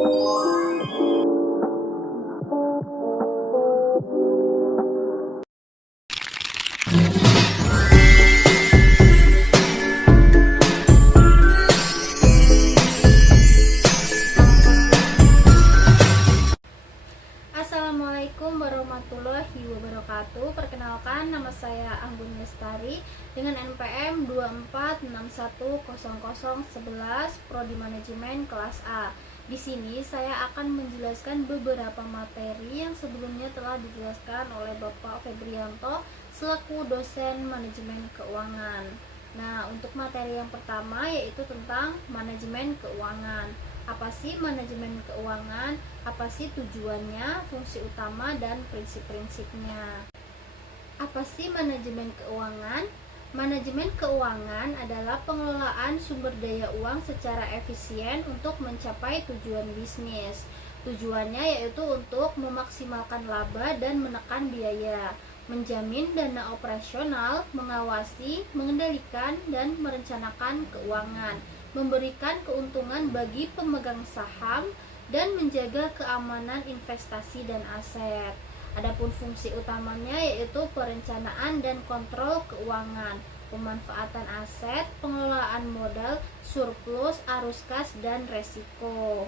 Assalamualaikum warahmatullahi wabarakatuh. Perkenalkan, nama saya Anggun Lestari dengan NPM 24610011 Prodi Manajemen kelas A. Di sini saya akan menjelaskan beberapa materi yang sebelumnya telah dijelaskan oleh Bapak Febrianto selaku dosen manajemen keuangan. Nah, untuk materi yang pertama yaitu tentang manajemen keuangan. Apa sih manajemen keuangan? Apa sih tujuannya, fungsi utama, dan prinsip-prinsipnya? Apa sih manajemen keuangan? Manajemen keuangan adalah pengelolaan sumber daya uang secara efisien untuk mencapai tujuan bisnis. Tujuannya yaitu untuk memaksimalkan laba dan menekan biaya, menjamin dana operasional, mengawasi, mengendalikan, dan merencanakan keuangan, memberikan keuntungan bagi pemegang saham, dan menjaga keamanan investasi dan aset. Adapun fungsi utamanya yaitu perencanaan dan kontrol keuangan, pemanfaatan aset, pengelolaan modal, surplus, arus kas, dan resiko.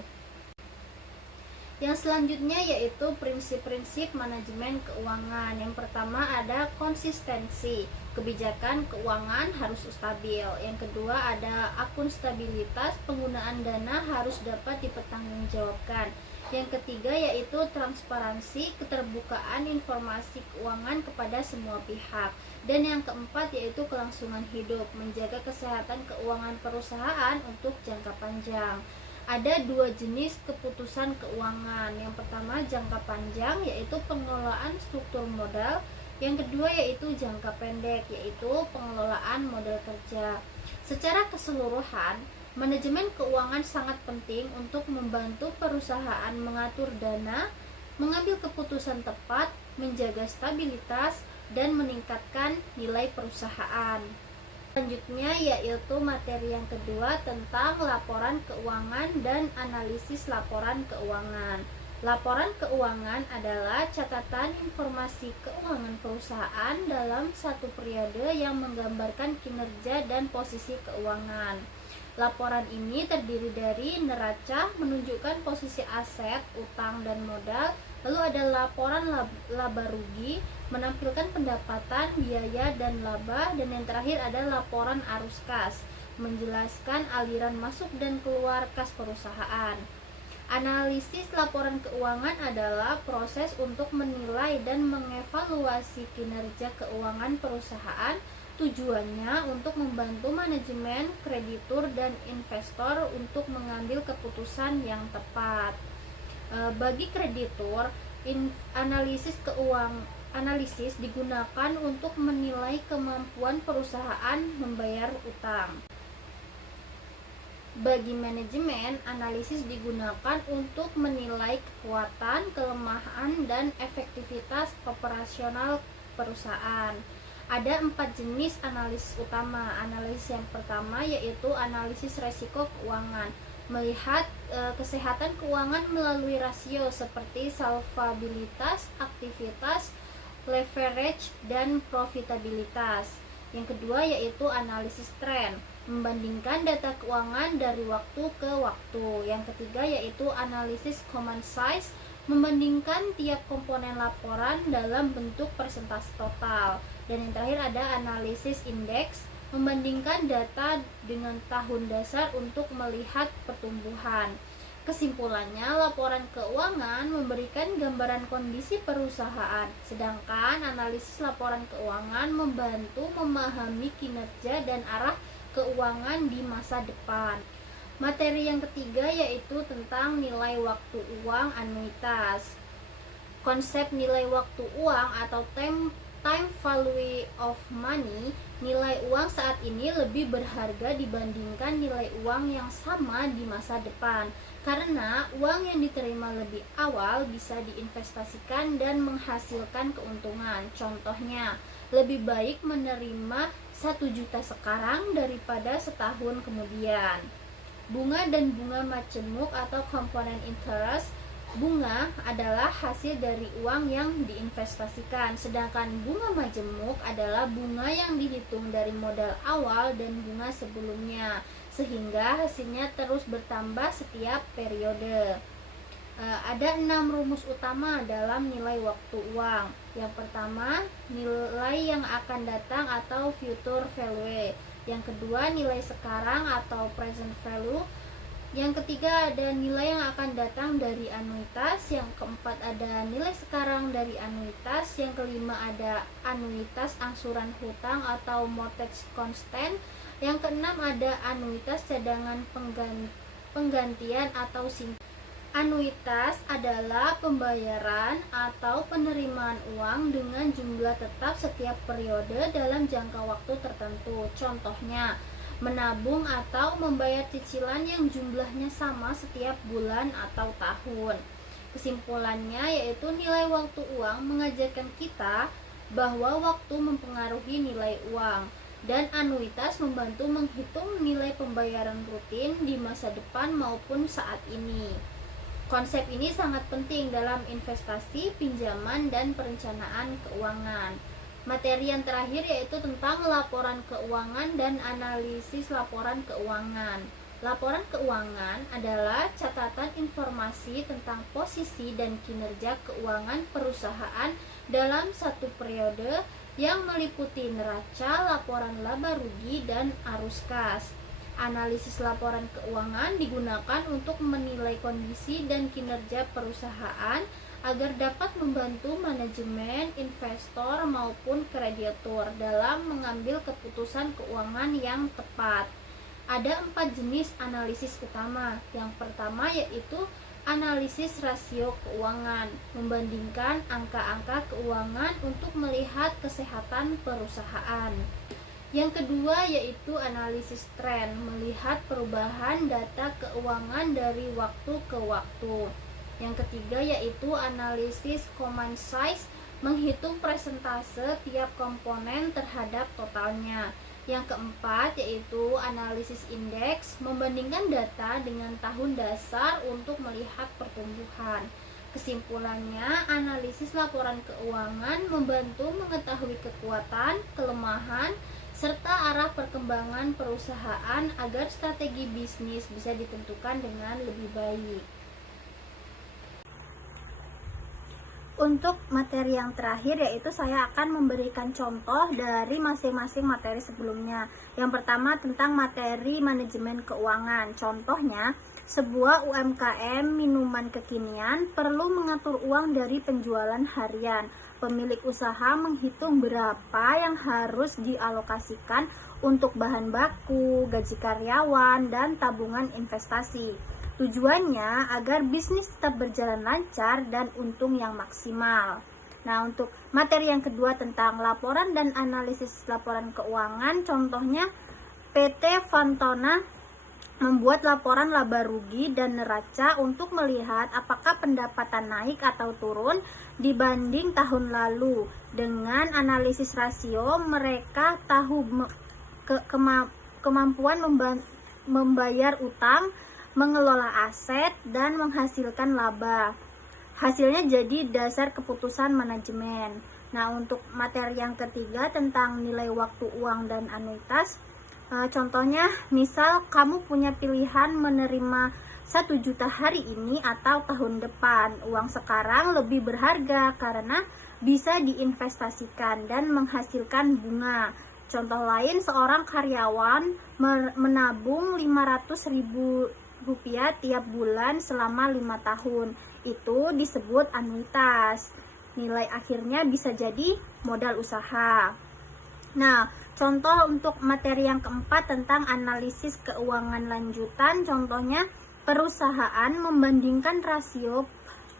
Yang selanjutnya yaitu prinsip-prinsip manajemen keuangan. Yang pertama ada konsistensi. Kebijakan keuangan harus stabil. Yang kedua ada akuntabilitas, penggunaan dana harus dapat dipertanggungjawabkan. Yang ketiga yaitu transparansi, keterbukaan informasi keuangan kepada semua pihak. Dan yang keempat yaitu kelangsungan hidup, menjaga kesehatan keuangan perusahaan untuk jangka panjang. Ada dua jenis keputusan keuangan. Yang pertama jangka panjang yaitu pengelolaan struktur modal. Yang kedua yaitu jangka pendek yaitu pengelolaan modal kerja. Secara keseluruhan, manajemen keuangan sangat penting untuk membantu perusahaan mengatur dana, mengambil keputusan tepat, menjaga stabilitas, dan meningkatkan nilai perusahaan. Selanjutnya yaitu materi yang kedua tentang laporan keuangan dan analisis laporan keuangan. Laporan keuangan adalah catatan informasi keuangan perusahaan dalam satu periode yang menggambarkan kinerja dan posisi keuangan. Laporan ini terdiri dari neraca menunjukkan posisi aset, utang, dan modal. Lalu ada laporan laba rugi menampilkan pendapatan, biaya, dan laba. Dan yang terakhir ada laporan arus kas menjelaskan aliran masuk dan keluar kas perusahaan. Analisis laporan keuangan adalah proses untuk menilai dan mengevaluasi kinerja keuangan perusahaan. Tujuannya untuk membantu manajemen, kreditur, dan investor untuk mengambil keputusan yang tepat. Bagi kreditur, analisis digunakan untuk menilai kemampuan perusahaan membayar utang. Bagi manajemen, analisis digunakan untuk menilai kekuatan, kelemahan, dan efektivitas operasional perusahaan. Ada 4 jenis analisis utama. Analisis yang pertama yaitu analisis resiko keuangan, melihat kesehatan keuangan melalui rasio seperti solvabilitas, aktivitas, leverage, dan profitabilitas. Yang kedua yaitu analisis tren, membandingkan data keuangan dari waktu ke waktu. Yang ketiga yaitu analisis common size, membandingkan tiap komponen laporan dalam bentuk persentase total. Dan yang terakhir ada analisis indeks, membandingkan data dengan tahun dasar untuk melihat pertumbuhan. Kesimpulannya, laporan keuangan memberikan gambaran kondisi perusahaan, sedangkan analisis laporan keuangan membantu memahami kinerja dan arah keuangan di masa depan. Materi yang ketiga yaitu tentang nilai waktu uang anuitas. Konsep nilai waktu uang atau time value of money, nilai uang saat ini lebih berharga dibandingkan nilai uang yang sama di masa depan, karena uang yang diterima lebih awal bisa diinvestasikan dan menghasilkan keuntungan. Contohnya, lebih baik menerima 1 juta sekarang daripada setahun kemudian. Bunga dan bunga majemuk atau component interest. Bunga adalah hasil dari uang yang diinvestasikan, sedangkan bunga majemuk adalah bunga yang dihitung dari modal awal dan bunga sebelumnya, sehingga hasilnya terus bertambah setiap periode. Ada 6 rumus utama dalam nilai waktu uang. Yang pertama, nilai yang akan datang atau future value. Yang kedua, nilai sekarang atau present value. Yang ketiga, ada nilai yang akan datang dari anuitas. Yang keempat, ada nilai sekarang dari anuitas. Yang kelima, ada anuitas angsuran hutang atau mortgage constant. Yang keenam, ada anuitas cadangan penggantian atau singkat. Anuitas adalah pembayaran atau penerimaan uang dengan jumlah tetap setiap periode dalam jangka waktu tertentu. Contohnya, menabung atau membayar cicilan yang jumlahnya sama setiap bulan atau tahun. Kesimpulannya yaitu nilai waktu uang mengajarkan kita bahwa waktu mempengaruhi nilai uang, dan anuitas membantu menghitung nilai pembayaran rutin di masa depan maupun saat ini. Konsep ini sangat penting dalam investasi, pinjaman, dan perencanaan keuangan. Materi yang terakhir yaitu tentang laporan keuangan dan analisis laporan keuangan. Laporan keuangan adalah catatan informasi tentang posisi dan kinerja keuangan perusahaan dalam satu periode yang meliputi neraca, laporan laba rugi, dan arus kas. Analisis laporan keuangan digunakan untuk menilai kondisi dan kinerja perusahaan agar dapat membantu manajemen, investor, maupun kreditur dalam mengambil keputusan keuangan yang tepat. Ada 4 jenis analisis utama. Yang pertama yaitu analisis rasio keuangan, membandingkan angka-angka keuangan untuk melihat kesehatan perusahaan. Yang kedua yaitu analisis tren, melihat perubahan data keuangan dari waktu ke waktu. Yang ketiga yaitu analisis common size, menghitung persentase tiap komponen terhadap totalnya. Yang keempat yaitu analisis indeks, membandingkan data dengan tahun dasar untuk melihat pertumbuhan. Kesimpulannya, analisis laporan keuangan membantu mengetahui kekuatan, kelemahan, serta arah perkembangan perusahaan agar strategi bisnis bisa ditentukan dengan lebih baik. Untuk materi yang terakhir yaitu saya akan memberikan contoh dari masing-masing materi sebelumnya. Yang pertama tentang materi manajemen keuangan. Contohnya, sebuah UMKM minuman kekinian perlu mengatur uang dari penjualan harian. Pemilik usaha menghitung berapa yang harus dialokasikan untuk bahan baku, gaji karyawan, dan tabungan investasi. Tujuannya agar bisnis tetap berjalan lancar dan untung yang maksimal. Nah, untuk materi yang kedua tentang laporan dan analisis laporan keuangan, contohnya PT Fantona membuat laporan laba rugi dan neraca untuk melihat apakah pendapatan naik atau turun dibanding tahun lalu. Dengan analisis rasio, mereka tahu kemampuan membayar utang, mengelola aset, dan menghasilkan laba. Hasilnya jadi dasar keputusan manajemen. Nah, untuk materi yang ketiga tentang nilai waktu uang dan anuitas, contohnya misal kamu punya pilihan menerima 1 juta hari ini atau tahun depan. Uang sekarang lebih berharga karena bisa diinvestasikan dan menghasilkan bunga. Contoh lain, seorang karyawan menabung 500.000 rupiah tiap bulan selama 5 tahun. Itu disebut anuitas. Nilai akhirnya bisa jadi modal usaha. Nah, contoh untuk materi yang keempat tentang analisis keuangan lanjutan, contohnya perusahaan membandingkan rasio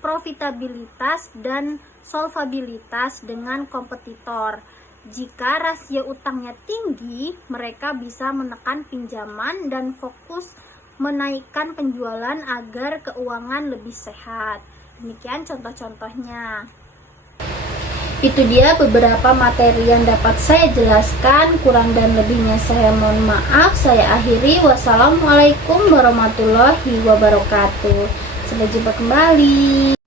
profitabilitas dan solvabilitas dengan kompetitor. Jika rasio utangnya tinggi, mereka bisa menekan pinjaman dan fokus menaikkan penjualan agar keuangan lebih sehat. Demikian contoh-contohnya. Itu dia beberapa materi yang dapat saya jelaskan. Kurang dan lebihnya saya mohon maaf. Saya akhiri. Wassalamualaikum warahmatullahi wabarakatuh. Sampai jumpa kembali.